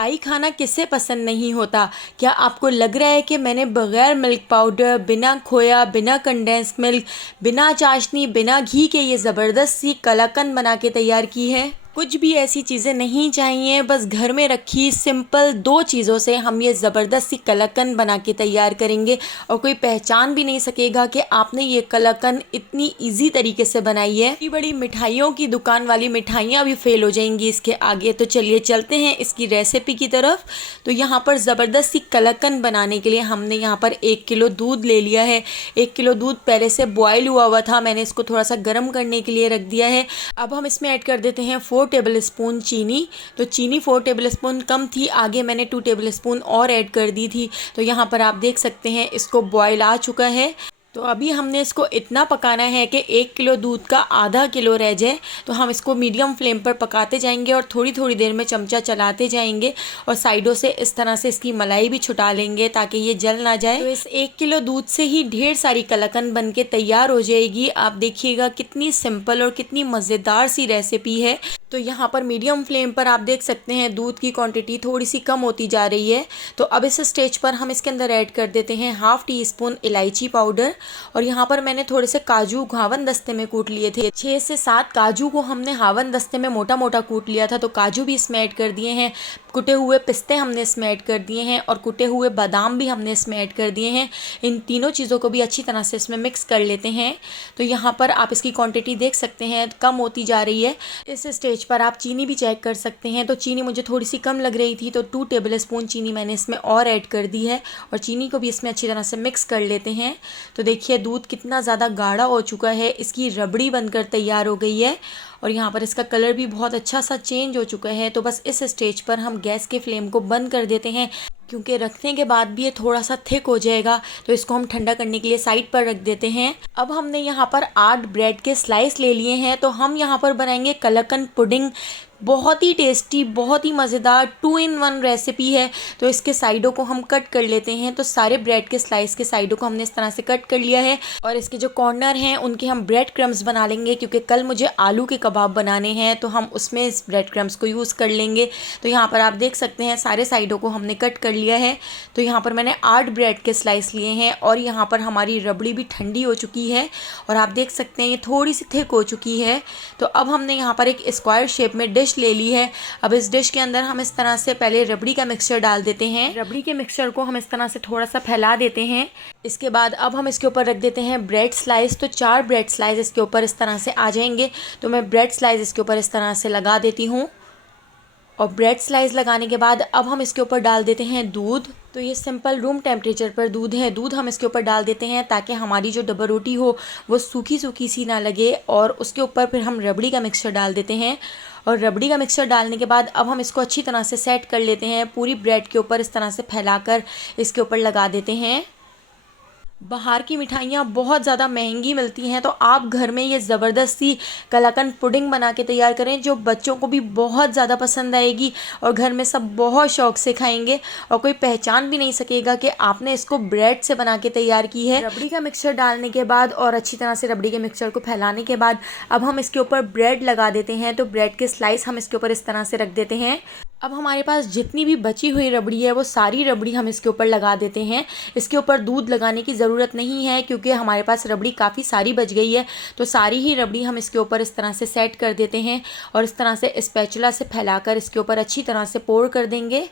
मिठाई खाना किसे पसंद नहीं होता। क्या आपको लग रहा है कि मैंने बग़ैर मिल्क पाउडर, बिना खोया, बिना कंडेंस मिल्क, बिना चाशनी, बिना घी के ये ज़बरदस्त सी कलाकंद बना के तैयार की है। कुछ भी ऐसी चीज़ें नहीं चाहिए, बस घर में रखी सिंपल 2 चीज़ों से हम ये ज़बरदस्त सी कलाकंद बना के तैयार करेंगे और कोई पहचान भी नहीं सकेगा कि आपने ये कलाकंद इतनी इजी तरीके से बनाई है। बड़ी बड़ी मिठाइयों की दुकान वाली मिठाइयाँ भी फेल हो जाएंगी इसके आगे। तो चलिए चलते हैं इसकी रेसिपी की तरफ। तो यहाँ पर ज़बरदस्त सी कलाकंद बनाने के लिए हमने यहाँ पर 1 किलो दूध ले लिया है। 1 किलो दूध पहले से बॉयल हुआ था, मैंने इसको थोड़ा सा गर्म करने के लिए रख दिया है। अब हम इसमें ऐड कर देते हैं 4 टेबल स्पून चीनी। तो चीनी 4 टेबल स्पून कम थी, आगे मैंने 2 टेबल स्पून और ऐड कर दी थी। तो यहाँ पर आप देख सकते हैं इसको बॉयल आ चुका है। तो अभी हमने इसको इतना पकाना है कि 1 किलो दूध का आधा किलो रह जाए। तो हम इसको मीडियम फ्लेम पर पकाते जाएंगे और थोड़ी थोड़ी देर में चमचा चलाते जाएंगे और साइडों से इस तरह से इसकी मलाई भी छुटा लेंगे ताकि ये जल ना जाए। तो इस 1 किलो दूध से ही ढेर सारी कलाकंद बन के तैयार हो जाएगी। आप देखिएगा कितनी सिंपल और कितनी मज़ेदार सी रेसिपी है। तो यहाँ पर मीडियम फ्लेम पर आप देख सकते हैं दूध की क्वांटिटी थोड़ी सी कम होती जा रही है। तो अब इस स्टेज पर हम इसके अंदर ऐड कर देते हैं 1/2 टीस्पून इलायची पाउडर। और यहाँ पर मैंने थोड़े से काजू हावन दस्ते में कूट लिए थे। 6 से 7 काजू को हमने हावन दस्ते में मोटा मोटा कूट लिया था, तो काजू भी इसमें ऐड कर दिए हैं। कुटे हुए पिस्ते हमने इसमें ऐड कर दिए हैं और कुटे हुए बादाम भी हमने इसमें ऐड कर दिए हैं। इन तीनों चीज़ों को भी अच्छी तरह से इसमें मिक्स कर लेते हैं। तो यहाँ पर आप इसकी क्वांटिटी देख सकते हैं कम होती जा रही है। इस स्टेज पर आप चीनी भी चेक कर सकते हैं। तो चीनी मुझे थोड़ी सी कम लग रही थी, तो 2 टेबल स्पून चीनी मैंने इसमें और ऐड कर दी है और चीनी को भी इसमें अच्छी तरह से मिक्स कर लेते हैं। तो देखिए दूध कितना ज़्यादा गाढ़ा हो चुका है, इसकी रबड़ी बनकर तैयार हो गई है और यहाँ पर इसका कलर भी बहुत अच्छा सा चेंज हो चुका है। तो बस इस स्टेज पर हम गैस के फ्लेम को बंद कर देते हैं, क्योंकि रखने के बाद भी ये थोड़ा सा थिक हो जाएगा। तो इसको हम ठंडा करने के लिए साइड पर रख देते हैं। अब हमने यहाँ पर 8 ब्रेड के स्लाइस ले लिए हैं। तो हम यहाँ पर बनाएंगे कलाकंद पुडिंग। बहुत ही टेस्टी, बहुत ही मज़ेदार 2 in 1 रेसिपी है। तो इसके साइडों को हम कट कर लेते हैं। तो सारे ब्रेड के स्लाइस के साइडों को हमने इस तरह से कट कर लिया है और इसके जो कॉर्नर हैं उनके हम ब्रेड क्रम्स बना लेंगे, क्योंकि कल मुझे आलू के कबाब बनाने हैं तो हम उसमें इस ब्रेड क्रम्स को यूज़ कर लेंगे। तो यहाँ पर आप देख सकते हैं सारे साइडों को हमने कट कर लिया है। तो यहाँ पर मैंने 8 ब्रेड के स्लाइस लिए हैं और यहाँ पर हमारी रबड़ी भी ठंडी हो चुकी है और आप देख सकते हैं ये थोड़ी सी थिक हो चुकी है। तो अब हमने यहाँ पर एक स्क्वायर शेप में डिश ले ली है। अब इस डिश के अंदर हम इस तरह से पहले रबड़ी का मिक्सचर डाल देते हैं। रबड़ी के मिक्सचर को हम इस तरह से थोड़ा सा फैला देते हैं। इसके बाद अब हम इसके ऊपर रख देते हैं ब्रेड स्लाइस। तो 4 ब्रेड स्लाइस इसके ऊपर इस तरह से आ जाएंगे। तो मैं ब्रेड स्लाइस इसके ऊपर इस तरह से लगा देती हूँ और ब्रेड स्लाइस लगाने के बाद अब हम इसके ऊपर डाल देते हैं दूध। तो ये सिंपल रूम टेम्परेचर पर दूध है। दूध हम इसके ऊपर डाल देते हैं ताकि हमारी जो डबल रोटी हो वो सूखी सूखी सी ना लगे। और उसके ऊपर फिर हम रबड़ी का मिक्सचर डाल देते हैं और रबड़ी का मिक्सचर डालने के बाद अब हम इसको अच्छी तरह से सेट कर लेते हैं। पूरी ब्रेड के ऊपर इस तरह से फैलाकर इसके ऊपर लगा देते हैं। बाहर की मिठाइयाँ बहुत ज़्यादा महंगी मिलती हैं, तो आप घर में ये ज़बरदस्त सी कलाकंद पुडिंग बना के तैयार करें, जो बच्चों को भी बहुत ज़्यादा पसंद आएगी और घर में सब बहुत शौक से खाएंगे और कोई पहचान भी नहीं सकेगा कि आपने इसको ब्रेड से बना के तैयार की है। रबड़ी का मिक्सचर डालने के बाद और अच्छी तरह से रबड़ी के मिक्सचर को फैलाने के बाद अब हम इसके ऊपर ब्रेड लगा देते हैं। तो ब्रेड के स्लाइस हम इसके ऊपर इस तरह से रख देते हैं। अब हमारे पास जितनी भी बची हुई रबड़ी है वो सारी रबड़ी हम इसके ऊपर लगा देते हैं। इसके ऊपर दूध लगाने की ज़रूरत नहीं है, क्योंकि हमारे पास रबड़ी काफ़ी सारी बच गई है। तो सारी ही रबड़ी हम इसके ऊपर इस तरह से सेट कर देते हैं और इस तरह से स्पैचुला से फैलाकर इसके ऊपर अच्छी तरह से पोर कर देंगे।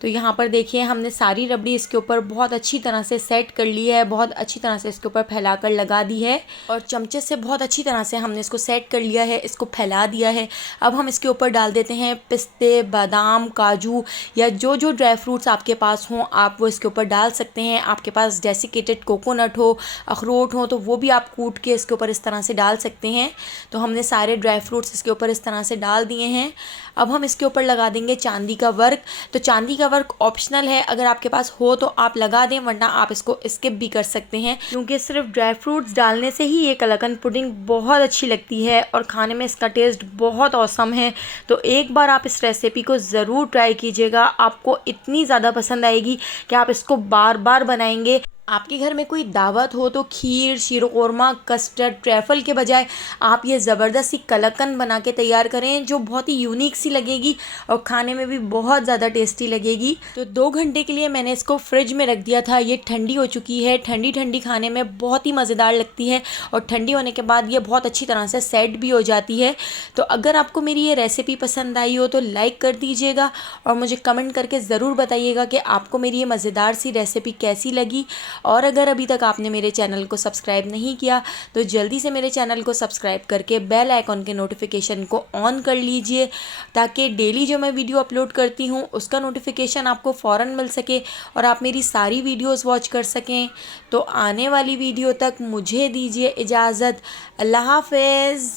तो यहाँ पर देखिए हमने सारी रबड़ी इसके ऊपर बहुत अच्छी तरह से सेट कर ली है, बहुत अच्छी तरह से इसके ऊपर फैलाकर लगा दी है और चमचे से बहुत अच्छी तरह से हमने इसको सेट कर लिया है, इसको फैला दिया है। अब हम इसके ऊपर डाल देते हैं पिस्ते, बादाम, काजू या जो जो ड्राई फ्रूट्स आपके पास हों आप वो इसके ऊपर डाल सकते हैं। आपके पास डेसिकेटेड कोकोनट हो, अखरोट हो तो वो भी आप कूट के इसके ऊपर इस तरह से डाल सकते हैं। तो हमने सारे ड्राई फ्रूट्स इसके ऊपर इस तरह से डाल दिए हैं। अब हम इसके ऊपर लगा देंगे चांदी का वर्क। तो चांदी का वर्क ऑप्शनल है, अगर आपके पास हो तो आप लगा दें, वरना आप इसको स्किप भी कर सकते हैं, क्योंकि सिर्फ ड्राई फ्रूट्स डालने से ही ये कलाकंद पुडिंग बहुत अच्छी लगती है और खाने में इसका टेस्ट बहुत औसम है। तो एक बार आप इस रेसिपी को ज़रूर ट्राई कीजिएगा, आपको इतनी ज़्यादा पसंद आएगी कि आप इसको बार बार बनाएंगे। आपके घर में कोई दावत हो तो खीर, शीरकुरमा, कस्टर्ड, ट्रैफल के बजाय आप ये ज़बरदस्त सी कलाकंद बना के तैयार करें, जो बहुत ही यूनिक सी लगेगी और खाने में भी बहुत ज़्यादा टेस्टी लगेगी। तो 2 घंटे के लिए मैंने इसको फ्रिज में रख दिया था। ये ठंडी हो चुकी है। ठंडी ठंडी खाने में बहुत ही मज़ेदार लगती है और ठंडी होने के बाद ये बहुत अच्छी तरह से सेट भी हो जाती है। तो अगर आपको मेरी ये रेसिपी पसंद आई हो तो लाइक कर दीजिएगा और मुझे कमेंट करके ज़रूर बताइएगा कि आपको मेरी ये मज़ेदार सी रेसिपी कैसी लगी। और अगर अभी तक आपने मेरे चैनल को सब्सक्राइब नहीं किया तो जल्दी से मेरे चैनल को सब्सक्राइब करके बेल आइकॉन के नोटिफिकेशन को ऑन कर लीजिए, ताकि डेली जो मैं वीडियो अपलोड करती हूँ उसका नोटिफिकेशन आपको फ़ौरन मिल सके और आप मेरी सारी वीडियोस वॉच कर सकें। तो आने वाली वीडियो तक मुझे दीजिए इजाज़त। अल्लाह हाफ़िज़।